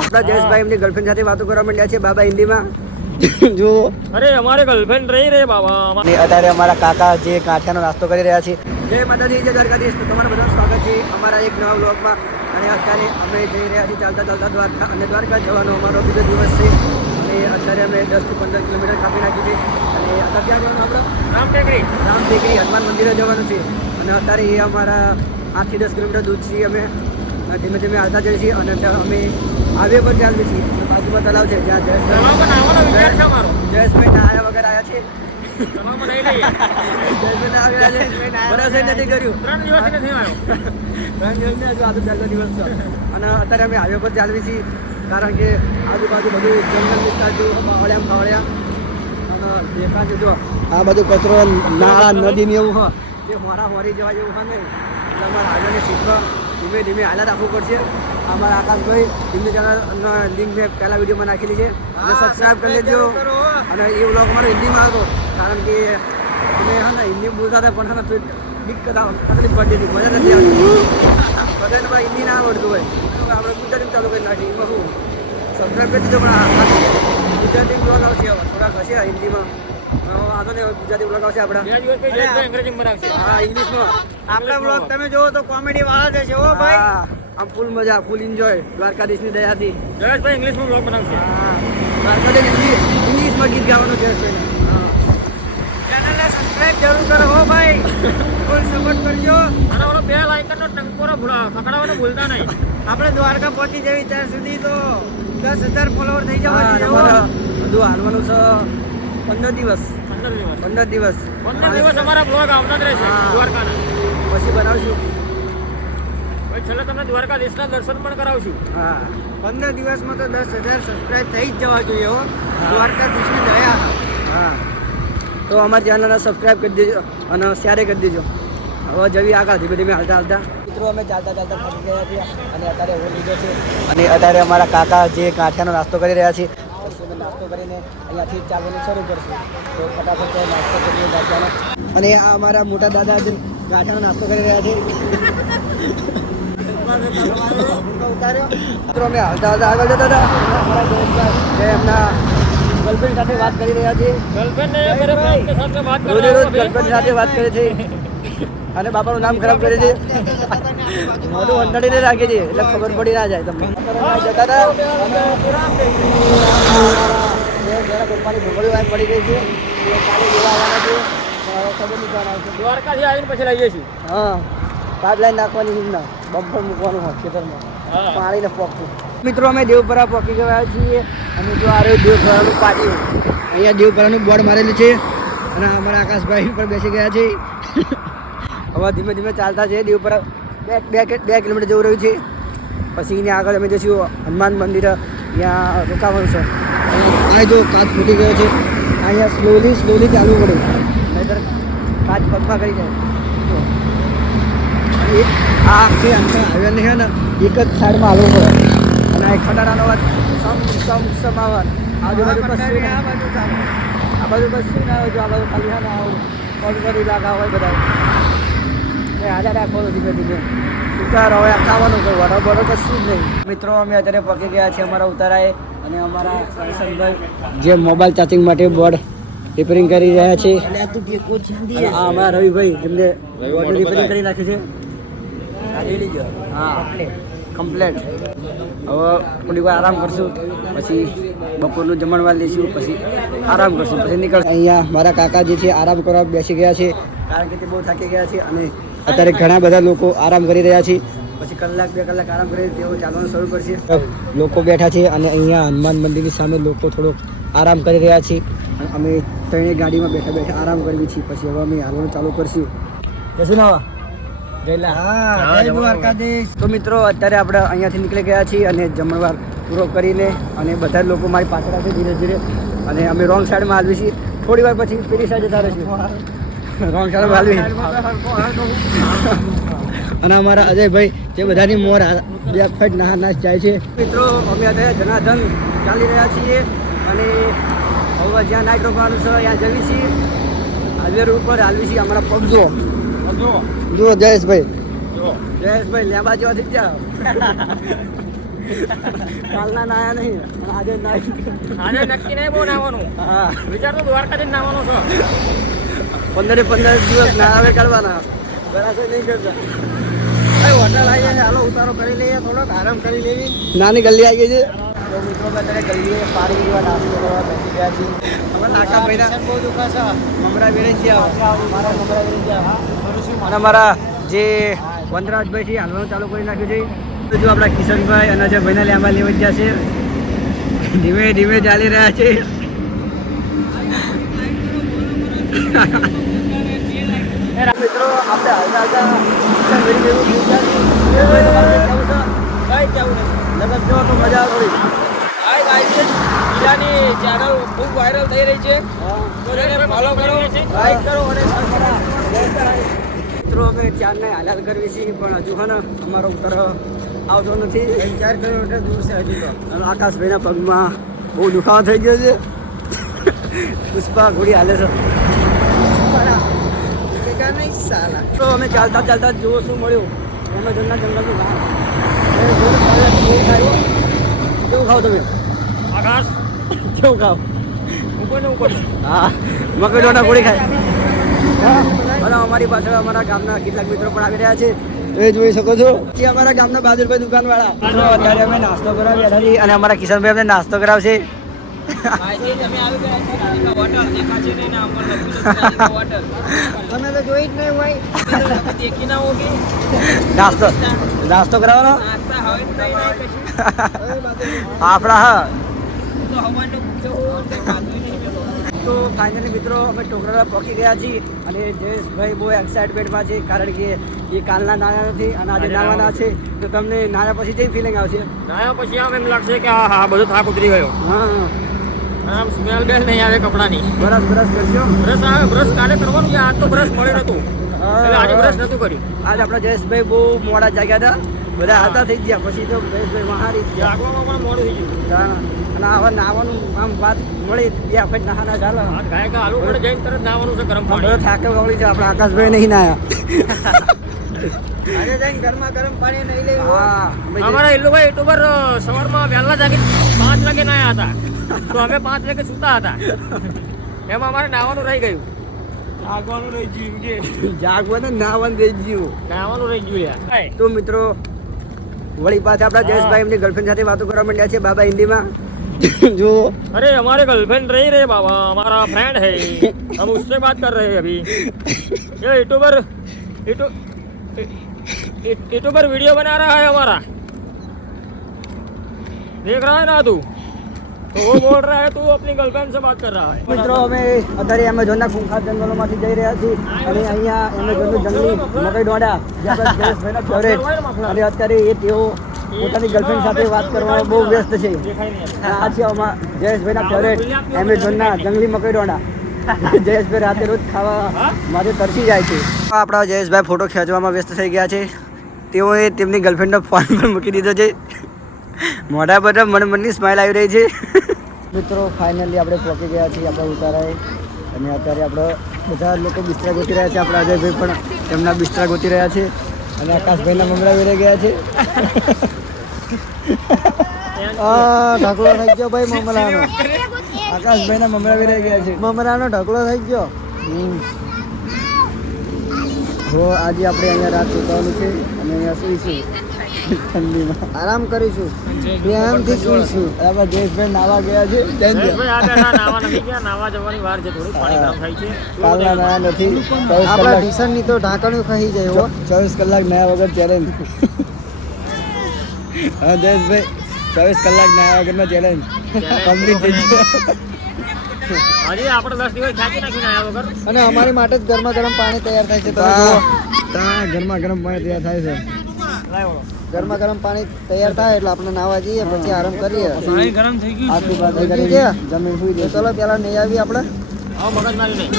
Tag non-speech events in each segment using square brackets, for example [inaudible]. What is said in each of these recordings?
આપણા જયેશભાઈ એમની ગર્લફ્રેન્ડ સાથે વાતો કરવા માંડ્યા છે બાબા હિન્દીમાં. [laughs] જો અરે અમારે ગર્લફ્રેન્ડ રહી રે બાબા અત્યારે અમારા કાકા જે ગાંઠિયાનો નાસ્તો કરી રહ્યા છે. જય માતાજી જય દ્વારકાધીશ. તો તમારું બધાનું સ્વાગત છે અમારા એક નવા બ્લોગમાં અને અત્યારે અમે જઈ રહ્યા છીએ ચાલતા ચાલતા દ્વારકા અને દ્વારકા જવાનો અમારો બીજો દિવસ છે. અને અત્યારે અમે દસથી પંદર કિલોમીટર કાપી નાખી છે. અને અત્યારે જવાનું આપણે? રામ ટેકરી રામ ટેકરી હનુમાન મંદિરે જવાનું છે. અને અત્યારે એ અમારા આઠથી દસ કિલોમીટર દૂર છીએ અમે. ધીમે ધીમે આવતા જઈએ છીએ અને અમે હાઈવે પર ચાલીએ છીએ. બાજુમાં તલાવ છે જ્યાં જયેશભાઈ. જયેશભાઈ નાહ્યા વગર આવ્યા. છે. અને અત્યારે અમે હાઈવે પર ચાલવી છીએ કારણ કે આજુબાજુ બધું જંગલ વિસ્તાર પાવળ્યા પાવળ્યા અને દેખાશે જો આ બધું કચરો નાળા નદી ને એવું હોય. જે હોરા હોરી જવા જેવું હોય ને એટલે અમારે આગળની શીખવા ધીમે ધીમે હાલત રાખવું પડશે. અમારા આકાશભાઈ હિન્દી ચેનલ લિંક મેં પહેલા વિડીયોમાં નાખેલી છે. અને સબસ્ક્રાઈબ કરી લેજો. અને એ વ્લોગ અમારો હિન્દીમાં હતો. કારણ કે અમે હા ને હિન્દી બોલતા હતા પણ હા તો દિક્કત આવે તકલીફ પડતી હતી. મજા નથી આવતી. બધાને પણ હિન્દી ના આવડતું હોય. તો આપણે ગુજરાતી ચાલુ કરી નાખી એમાં શું? સબસ્ક્રાઈબ કરી દીધો પણ ગુજરાતી બ્લોગ આવશે થોડાક હશે હિન્દીમાં. વાંધો નહીં ગુજરાતી બ્લોગ આવશે આપણા. બે દિવસ પછી જયેશભાઈ અંગ્રેજીમાં બનાવશે. હા ઇંગ્લિશમાં આપણા બ્લોગ તમે જોવો તો કોમેડી વાળા જ છે ઓ ભાઈ. આમ ફૂલ મજા ફૂલ એન્જોય દ્વારકાધીશની દયાથી. જયેશભાઈ ઇંગ્લિશમાં બ્લોગ બનાવશે. હા. દ્વારકાધીશ ઇંગ્લિશમાં ગીત ગાવાનું છે ચેનલને સબસ્ક્રાઇબ જરૂર કરો હો ભાઈ. ફૂલ સપોર્ટ કરજો. અને ઓલો બે લાઇકનનો ટંકોરો ભૂલા ભૂલતા નહીં. આપણે દ્વારકા પહોંચી જવી ત્યાં સુધી તો દસ હજાર ફોલોવર થઈ જવા બધું હાલવાનું છે. પંદર દિવસ. પંદર દિવસ. પંદર દિવસ. પંદર દિવસ અમારા બ્લોગ આવતા જ રહેશે. દ્વારકાના. પછી બનાવશું. પછી છેલ્લે તમને દ્વારકાધીશના દર્શન પણ કરાવશું. હા. પંદર દિવસમાં તો દસ હજાર સબસ્ક્રાઈબ થઈ જ જવા જોઈએ હો. દ્વારકાધીશની દયા. હા. તો અમારી ચેનલને સબસ્ક્રાઈબ કરી દેજો અને શેરે કરી દેજો. હવે જવી આગળ ધીમે ધીમે હાલતા હાલતા. મિત્રો અમે ચાલતા ચાલતા થાકી ગયા છીએ અને અત્યારે હું લીધો છે. અને અત્યારે અમારા કાકા જે ગાંઠિયાનો નાસ્તો કરી રહ્યા છે નાસ્તો કરીને અહીંયાથી ચાલવાનું શરૂ કરશું. તો ફટાફટ નાસ્તો કરીએ ગાંઠિયાનો. અને આ અમારા મોટા દાદા જે ગાંઠિયાનો નાસ્તો કરી રહ્યા છે. અમે હાલતા હાલતા આગળ જતા હતા. અમારા જયેશભાઈ જે એમના ગર્લફ્રેન્ડ સાથે વાત કરી રહ્યા છીએ રોજે રોજ ગર્લફ્રેન્ડ સાથે વાત કરે છે. અને બાપાનું નામ ખરાબ કરે છે. મોઢું અંધાડીને રાખે છે એટલે ખબર પડી ના જાય તમને. જતા હતા. ભૂગોળી વાય પડી ગઈ છે દ્વારકાથી આવીને પછી લઈએ છીએ. હા પાઇપલાઈન નાખવાની છે ને બમ્પર મૂકવાનું હોય ખેતરમાં. હા. પાણીને પોકતું મિત્રો અમે દેવપરા પોકી ગયા છીએ. અને જો આ રહ્યું દેવપરાનું પાટી અહીંયા દેવપરાનું બોર્ડ મારેલું છે. અને અમારા આકાશભાઈ પણ બેસી ગયા છે. હવે ધીમે ધીમે ચાલતા છે દેવપરા. બે બે બે કિલોમીટર જેવું રહ્યું છે. પછી એની આગળ અમે જઈશું હનુમાન મંદિર. ત્યાં રોકાવાનું છે. આ જો કાચ ફૂટી ગયો છે. અહીંયા સ્લોલી સ્લોલી ચાલવું પડે. નહીતર કાચ પગમાં કરી જાય. આ આખી અંતર હાઈવે છે ને, એક જ સાઈડમાં હાલવું પડે. અને આ ખટાડાનો અવાજ સમ સમ સમ અવાજ આજુબાજુ કશું. આ બાજુ કશું ના હોય જો આ બાજુ ખાલી હા ને આવું. પગ કરી લાગા હોય બધા એ હાજર રાખવાનું ધીમે ધીમે. ઉતાર હવે ખાવાનું કોઈ વડો બડો કશું જ નહીં. મિત્રો અમે અત્યારે પકી ગયા છીએ અમારા ઉતારાએ અને અમારા કરશનભાઈ જે મોબાઈલ ચાર્જિંગ માટે બોર્ડ રિપેરિંગ કરી રહ્યા છે. હા અમારા રવિભાઈ જેમને બોર્ડ રિપેરિંગ કરી નાખ્યું છે. હા કમ્પ્લેટ હવે થોડી વાર આરામ કરશું પછી બપોરનું જમણવાર લઈશું પછી આરામ કરશું પછી નીકળ અહીંયા મારા કાકા જે છે આરામ કરવા બેસી ગયા છે. કારણ કે તે બહુ થાકી ગયા છે અને અત્યારે ઘણા બધા લોકો આરામ કરી રહ્યા છે. પછી કલાક બે કલાક આરામ કરી તેઓ ચાલવાનું શરૂ કરશે. લોકો બેઠા છે અને અહીંયા હનુમાન મંદિરની સામે લોકો થોડોક આરામ કરી રહ્યા છે. અને અમે ત્રણેય ગાડીમાં બેઠા બેઠા આરામ કરવી છીએ. પછી હવે અમે હાલવાનું ચાલુ કરશું. જશું ના ગયેલા? હા જય દ્વારકાધીશ. તો મિત્રો અત્યારે આપણે અહીંયાથી નીકળી ગયા છીએ અને જમણવાર પૂરો કરીને અને બધા લોકો મારી પાછળ છે ધીરે ધીરે. અને અમે રોંગ સાઈડમાં હાલવી છીએ થોડી વાર પછી પેલી સાઈડ જતા રહીશું. અને અમારા અજયભાઈ જે બધાની મોર બે ફટ નાહ નાશ જાય છે. મિત્રો અમે અત્યારે જનાધન ચાલી રહ્યા છીએ અને હવે જ્યાં નાઇટ રોકવાનું છે ત્યાં જવી છીએ. હાઈવે ઉપર હાલવી છીએ અમારા પગ જો જુઓ જયેશભાઈ. જયેશભાઈ લેબા જેવા થઈ ગયા. કાલના નાયા નહીં આજે નાઈ આજે નક્કી નહીં બહુ નાવાનું. હા. વિચાર તો દ્વારકાથી નાવાનો છો. પંદરે પંદર દિવસ ના આવે કરવાના. બરાબર નહીં કરતા. ભાઈ હોટલ આવી છે હાલો ઉતારો કરી લઈએ થોડોક આરામ કરી લેવી. નાની ગલી આવી ગઈ છે. તો મિત્રો અત્યારે ગલીએ પાણી પીવા નાસ્તો કરવા બેસી ગયા છીએ. અમે નાકા ભાઈના બહુ દુખા છે. મમરા વેરે ગયા મારા મમરા ગયા અને મારા જે વનરાજભાઈ છે હાલવાનું ચાલુ કરી નાખ્યું છે. તો જો આપણા કિશનભાઈ અને જે ભાઈના લેવા લેવા ગયા છે. ધીમે ધીમે ચાલી રહ્યા છે. મિત્રો આપણે હાલતા હાલતા કિશન જેવું થઈ ગયા છે? લગન તો મજા આવે. હાય ગાઈસ ચેનલ ખૂબ વાયરલ થઈ રહી છે. તો તેને ફોલો કરો. લાઈક કરો અને મિત્રો અમે ચારને હાલાલ કરવી છીએ પણ હજુ હા અમારો ઉત્તર આવતો નથી. ચાર કિલોમીટર દૂર છે હજુ તો. આકાશભાઈના પગમાં બહુ દુખાવો થઈ ગયો છે. પુષ્પા ઘોડી હાલે છે. તો અમે ચાલતા ચાલતા જુઓ શું મળ્યું. એમેઝોનના જંગલનું પાલે કેવું ખાવ તમે? આકાશ? કેવું ખાવ? હા મકઈડોના ગોળી ખાય. હા અને અમારી પાછળ અમારા ગામના કેટલાક મિત્રો પણ આવી રહ્યા છે. એ જોઈ શકો છો. કે અમારા ગામના બહાદુરભાઈ દુકાનવાળા. અત્યારે અમે નાસ્તો કરાવી અને અમારા કિશનભાઈ અમને નાસ્તો કરાવશે. નાસ્તો નાસ્તો કરાવવાનો આપણા તો ફાઇનલી મિત્રો અમે ટોકરા પહોંચી ગયા છીએ અને જયેશભાઈ બહુ એક્સાઇટમેન્ટમાં છે કારણ કે એ કાલના નાના નથી અને આજે નાવાના છે. તો તમને નાના પછી જે ફિલિંગ આવશે? નાયા પછી આમ એમ લાગશે કે હા હા બધો થાક ઉતરી ગયો. હા. આમ સ્મેલ બેલ નહીં આવે કપડાની. બ્રશ બ્રશ કરશો? બ્રશ આવે બ્રશ કાલે કરવાનું આ આજ તો બ્રશ મળ્યું નતું. એટલે આજે બ્રશ નતું કર્યું. આજે આપણા જયેશભાઈ બહુ મોડા જાગ્યા હતા. બધા હાથા થઈ ગયા. પછી તો જયેશભાઈ મહારી જાગવામાં પણ મોડું થઈ ગયું. અને આવા નાવાનું આમ વાત મળી બે વખત નાહાના ચાલે. ગાય કે આલુ પડે જઈને તરત નાવાનું છે ગરમ પાણી. થાકે વળી છે. આપણા આકાશભાઈ નહીં નાયા. આજે જઈને ઘરમાં ગરમ પાણી નહીં લેવું. અમારા ઇલ્લુભાઈ યુટ્યુબર સવારમાં વહેલા જાગી પાંચ વાગે નાયા હતા. તો અમે પાંચ વાગે સૂતા હતા એમાં અમારે નાવાનું રહી ગયું નાગવાનું રહી ગયું કે જાગવાનું નાવાનું થઈ ગયું નાવાનું રહી ગયું યાર તો મિત્રો વળી પાછા આપણા જયેશભાઈ એમની ગર્લફ્રેન્ડ સાથે વાતો કરવા માંડ્યા છે બાબા હિન્દીમાં [laughs] જો अरे हमारे गर्लफ्रेंड रही रहे बाबा हमारा फ्रेंड है हम उससे बात कर रहे हैं अभी ये यूट्यूबर यूट्यूबर वीडियो बना रहा है हमारा देख रहा है ना तू तो वो बोल रहा है तू अपनी गर्लफ्रेंड से बात कर रहा है મિત્રો અમે અત્યારે એમેઝોનના ખૂંખાર જંગલોમાંથી જઈ રહ્યા છીએ અને અહીંયા એમેઝોનનું જંગલી મકઈ ડોડા જે આપણા જયેશભાઈના ફેવરેટ [laughs] અને અત્યારે એ તેઓ પોતાની ગર્લફ્રેન્ડ સાથે વાત કરવામાં બહુ વ્યસ્ત છે દેખાય नहीं આ છે અમારા જયેશભાઈના ફેવરેટ એમેઝોનના જંગલી મકઈ ડોડા [laughs] જયેશભાઈ રાતે રોજ ખાવા માટે તરસી જાય છે આપણા જયેશભાઈ ફોટો ખેંચવામાં વ્યસ્ત થઈ ગયા છે તેઓએ તેમની ગર્લફ્રેન્ડનો ફોન પણ મૂકી દીધો છે મોઢા પર મન મનની સ્માઇલ આવી રહી છે મિત્રો ફાઇનલી આપણે પહોંચી ગયા છીએ આપણે ઉતારાએ. અને અત્યારે આપણે બધા લોકો બિસ્તરા ગોતી રહ્યા છે આપણા અજયભાઈ પણ એમના બિસ્તરા ગોતી રહ્યા છે. અને આકાશભાઈના મમરા વેરાઈ ગયા છે. [laughs] આ ઢગલો થઈ ગયો ભાઈ મમરાનો. આકાશભાઈના મમરા વેરાઈ ગયા છે. મમરાનો ઢકલો થઈ ગયો. હો આજે આપણે અહીંયા રાત ઉતારવાનું છે અને અહીંયા સુઈશું. ઠંડીમાં. આરામ કરીશું. આરામથી સુઈશું. બરાબર જયેશભાઈ નાવા ગયા છે. જૈન જયેશભાઈ આ બેઠા નાવા નથી ગયા. નાવા જવાની વાર છે થોડી પાણી ગરમ થાય છે. કાલના નયા નથી. ચોવીસ આપણા કલાક. ટીશર્ટની તો ઢાંકણું ખાઈ જાય હો. ચોવીસ કલાક નયા વગર ચેલેન્જ. હા જયેશભાઈ ચોવીસ કલાક નયા વગરનો ચેલેન્જ. કમ્પ્લીટ થઈ [laughs] જાય આપણે દસ દિવસ ખેંચી નાખીને વગર. અને અમારી માટે જ ગરમા ગરમ પાણી તૈયાર થાય છે ગરમા ગરમ પાણી તૈયાર થાય છે. લાવો ગરમા ગરમ પાણી તૈયાર થાય એટલે આપણે નાવા જઈએ પછી આરામ કરીએ ગરમ થઈ આટલું બાદ થઈ કરી ગયું જમીન સુઈ તો દે ચલો પેલા નહીં આવી આપણે આવો મગજ મારી નહીં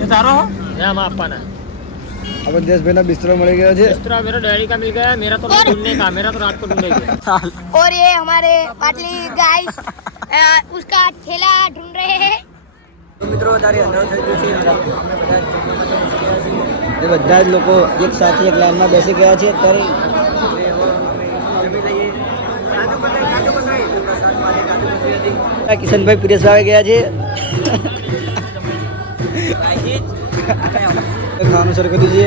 એ તારો એમ આપવાના આપણે જયેશભાઈનો બિસ્તરો મળી ગયો છે दूसरा मेरा डैडी का मिल गया मेरा तो नहीं ढूंढने का मेरा तो रात को ढूंढेंगे और ये हमारे पाटली गाइस उसका ठेला ढूंढ रहे हैं તો મિત્રો અત્યારે અંદર થઈ ગયું છે એ બધા જ લોકો એક સાથે એક લાઈનમાં બેસી ગયા છે. અત્યારે આ કિશનભાઈ પીરેશભાઈ ગયા છે. ખાવાનું શરૂ કરી છે.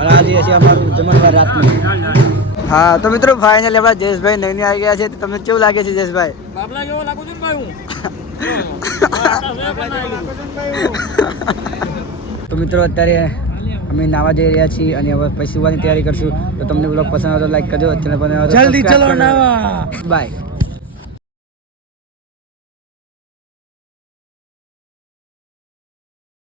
અને આજે છે અમારું જમણવાર રાતનું. હા તો મિત્રો ફાઇનલ આપણા જયેશભાઈ નૈની આવી ગયા છે. તો તમને કેવું લાગે છે જયેશભાઈ? બાબલા જેવો લાગુ છું ભાઈ હું? [laughs] મિત્રો અત્યારે અમે નાવા જઈ રહ્યા છીએ અને હવે પછી સુવાની તૈયારી કરશું. તો તમને બ્લોગ પસંદ આવે તો લાઈક કરજો ચેનલ પર જલ્દી ચલો નાવા. બાય